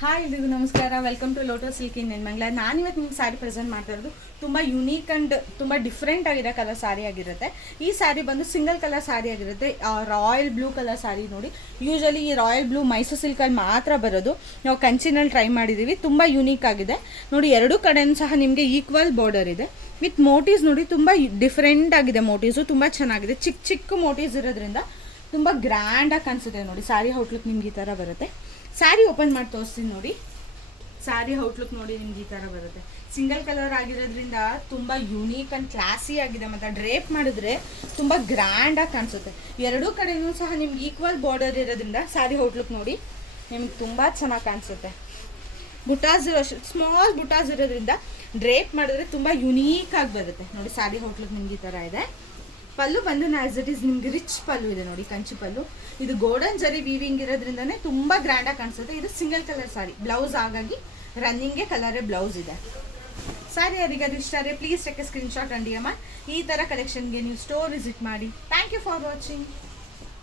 Hi ಎಲ್ರಿಗೂ ನಮಸ್ಕಾರ. Welcome to lotus silk in Nelamangala. ನಾನಿವತ್ತು ನಿಮ್ಗೆ ಸ್ಯಾರಿ ಪ್ರೆಸೆಂಟ್ ಮಾಡ್ತಾ ಇರೋದು ತುಂಬ ಯುನೀಕ್ ಆ್ಯಂಡ್ ತುಂಬ ಡಿಫ್ರೆಂಟ್ ಆಗಿರೋ ಕಲರ್ ಸ್ಯಾರಿ ಆಗಿರುತ್ತೆ. ಈ ಸ್ಯಾರಿ ಬಂದು ಸಿಂಗಲ್ ಕಲರ್ ಸ್ಯಾರಿ ಆಗಿರುತ್ತೆ. ರಾಯಲ್ ಬ್ಲೂ ಕಲರ್ ಸ್ಯಾರಿ ನೋಡಿ. ಯೂಶಲಿ ಈ ರಾಯಲ್ ಬ್ಲೂ ಮೈಸೂರು ಸಿಲ್ಕಲ್ಲಿ ಮಾತ್ರ ಬರೋದು. ನಾವು ಕಂಚಿನಲ್ಲಿ ಟ್ರೈ ಮಾಡಿದ್ದೀವಿ. ತುಂಬ ಯುನೀಕ್ ಆಗಿದೆ ನೋಡಿ. ಎರಡೂ ಕಡೆಯೂ ಸಹ ನಿಮಗೆ ಈಕ್ವಲ್ ಬಾರ್ಡರ್ ಇದೆ ವಿತ್ ಮೋಟಿವ್ಸ್ ನೋಡಿ. ತುಂಬ ಡಿಫ್ರೆಂಟ್ ಆಗಿದೆ ಮೋಟಿವ್ಸು, ತುಂಬ ಚೆನ್ನಾಗಿದೆ. ಚಿಕ್ಕ ಚಿಕ್ಕ ಮೋಟಿವ್ಸ್ ಇರೋದ್ರಿಂದ ತುಂಬ ಗ್ರ್ಯಾಂಡಾಗಿ ಕಾಣಿಸುತ್ತೆ ನೋಡಿ. ಸ್ಯಾರಿ ಔಟ್ಲುಕ್ ನಿಮ್ಗೆ ಈ ಥರ ಬರುತ್ತೆ. ಸ್ಯಾರಿ ಓಪನ್ ಮಾಡಿ ತೋರಿಸ್ತೀನಿ ನೋಡಿ. ಸ್ಯಾರಿ ಔಟ್ಲುಕ್ ನೋಡಿ ನಿಮ್ಗೆ ಈ ಥರ ಬರುತ್ತೆ. ಸಿಂಗಲ್ ಕಲರ್ ಆಗಿರೋದ್ರಿಂದ ತುಂಬ ಯುನೀಕ್ ಆ್ಯಂಡ್ ಕ್ಲಾಸಿ ಆಗಿದೆ. ಮತ್ತು ಡ್ರೇಪ್ ಮಾಡಿದ್ರೆ ತುಂಬ ಗ್ರ್ಯಾಂಡಾಗಿ ಕಾಣಿಸುತ್ತೆ. ಎರಡೂ ಕಡೆಯೂ ಸಹ ನಿಮ್ಗೆ ಈಕ್ವಲ್ ಬಾರ್ಡರ್ ಇರೋದ್ರಿಂದ ಸ್ಯಾರಿ ಔಟ್ಲುಕ್ ನೋಡಿ ನಿಮ್ಗೆ ತುಂಬ ಚೆನ್ನಾಗಿ ಕಾಣಿಸುತ್ತೆ. ಬುಟಾಸ್ ಸ್ಮಾಲ್ ಬುಟಾಸ್ ಇರೋದ್ರಿಂದ ಡ್ರೇಪ್ ಮಾಡಿದ್ರೆ ತುಂಬ ಯುನೀಕಾಗಿ ಬರುತ್ತೆ ನೋಡಿ. ಸ್ಯಾರಿ ಔಟ್ಲುಕ್ ನಿಮ್ಗೆ ಈ ಥರ ಇದೆ. ಪಲ್ಲು ಬಂದು ಆಸ್ ಇಟ್ ಈಸ್ ನಿಮ್ಗೆ ರಿಚ್ ಪಲ್ಲು ಇದೆ ನೋಡಿ, ಕಂಚಿ ಪಲ್ಲು. ಇದು ಗೋಲ್ಡನ್ ಜರಿ ವೀವಿಂಗ್ ಇರೋದ್ರಿಂದನೇ ತುಂಬ ಗ್ರ್ಯಾಂಡಾಗಿ ಕಾಣಿಸುತ್ತೆ. ಇದು ಸಿಂಗಲ್ ಕಲರ್ ಸ್ಯಾರಿ, ಬ್ಲೌಸ್ ಹಾಗಾಗಿ ರನ್ನಿಂಗ್ಗೆ ಕಲರೇ ಬ್ಲೌಸ್ ಇದೆ. ಸ್ಯಾರಿ ಯಾರಿಗಾದ್ರು ಇಷ್ಟ ಆದರೆ please take a screenshot and D M. ಈ ಥರ ಕಲೆಕ್ಷನ್ಗೆ ನೀವು ಸ್ಟೋರ್ ವಿಸಿಟ್ ಮಾಡಿ. Thank you for watching.